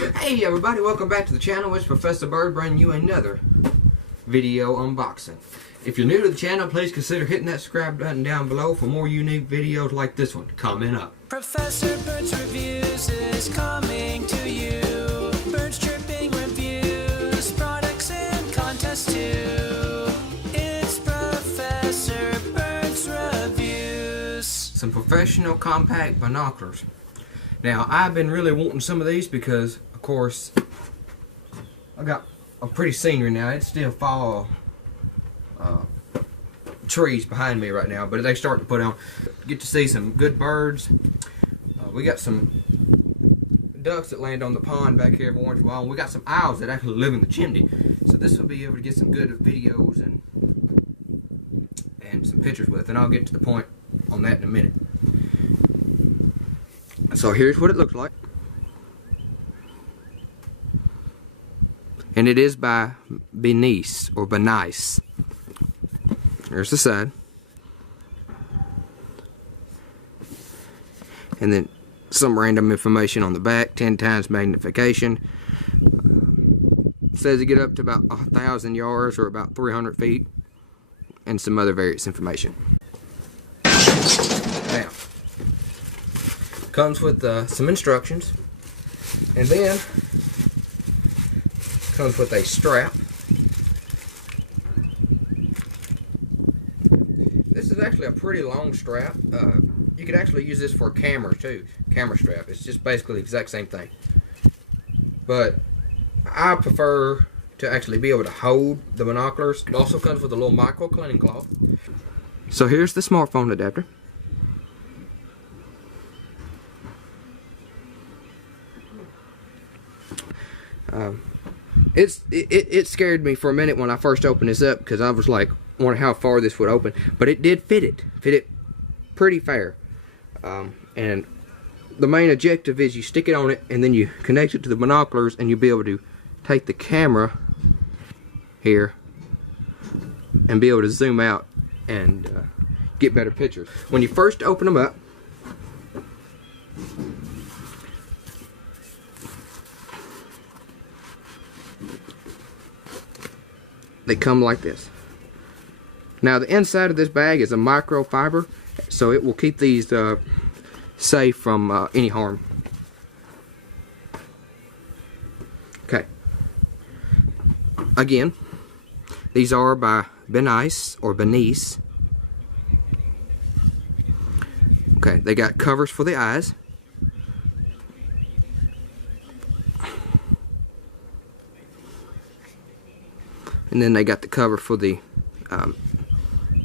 Hey everybody, welcome back to the channel. It's Professor Bird bringing you another video unboxing. If you're new to the channel, please consider hitting that subscribe button down below for more unique videos like this one coming up. Professor Bird's Reviews is coming to you. Birds chirping reviews, products and contests too. It's Professor Bird's Reviews. Some professional compact binoculars. Now, I've been really wanting some of these because, of course, I got a pretty scenery now. It's still fall trees behind me right now, but they start to put on. Get to see some good birds. We got some ducks that land on the pond back here every once in a while, and we got some owls that actually live in the chimney. So this will be able to get some good videos and some pictures with, and I'll get to the point on that in a minute. So here's what it looks like. And it is by BNISE or BNISE. There's the side. And then some random information on the back, 10 times magnification. Says you get up to about 1,000 yards or about 300 feet. And some other various information. Now, comes with some instructions, and then comes with a strap. This is actually a pretty long strap. You could actually use this for cameras too. Camera strap. It's just basically the exact same thing. But I prefer to actually be able to hold the binoculars. It also comes with a little micro cleaning cloth. So here's the smartphone adapter. It scared me for a minute when I first opened this up because I was like wondering how far this would open, but it did fit it pretty fair. And the main objective is you stick it on it and then you connect it to the binoculars, and you'll be able to take the camera here and be able to zoom out and get better pictures. When you first open them up, they come like this. Now the inside of this bag is a microfiber, so it will keep these safe from any harm. Okay. Again, these are by BNISE or BNISE. Okay, they got covers for the eyes. And then they got the cover for the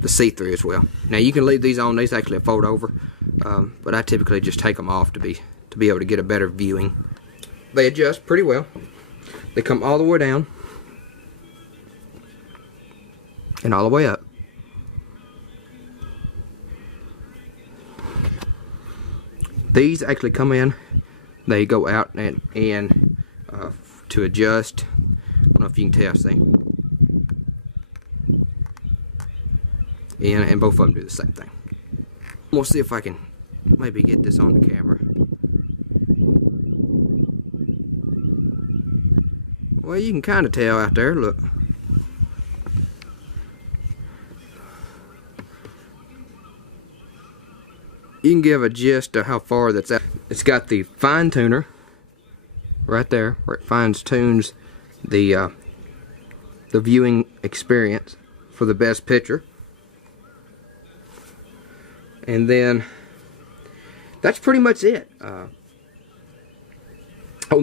see-through as well. Now you can leave these on. These actually fold over, but I typically just take them off to be able to get a better viewing. They adjust pretty well. They come all the way down and all the way up. These actually come in. They go out and to adjust. I don't know if you can tell. See. And both of them do the same thing. We'll see if I can maybe get this on the camera. Well, you can kind of tell out there, look. You can give a gist of how far that's at. It's got the fine tuner right there, where it fine-tunes the viewing experience for the best picture. And then that's pretty much it on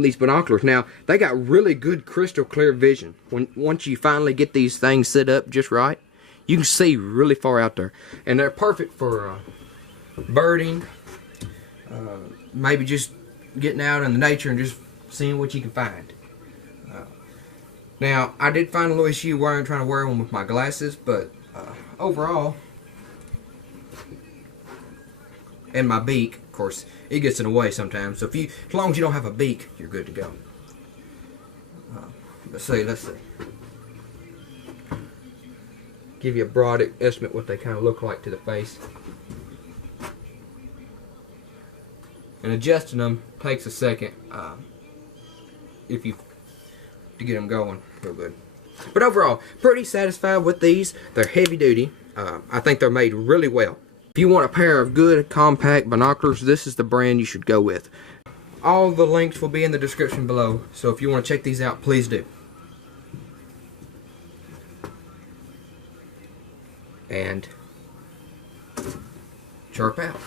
these binoculars. Now they got really good crystal clear vision. Once you finally get these things set up just right, you can see really far out there, and they're perfect for birding, maybe just getting out in the nature and just seeing what you can find. Now I did find a little issue trying to wear one with my glasses, but overall. And my beak, of course, it gets in the way sometimes. So as long as you don't have a beak, you're good to go. Let's see. Give you a broad estimate what they kind of look like to the face. And adjusting them takes a second. if you to get them going real good. But overall, pretty satisfied with these. They're heavy duty. I think they're made really well. If you want a pair of good compact binoculars, this is the brand you should go with. All the links will be in the description below, so if you want to check these out, please do. And chirp out.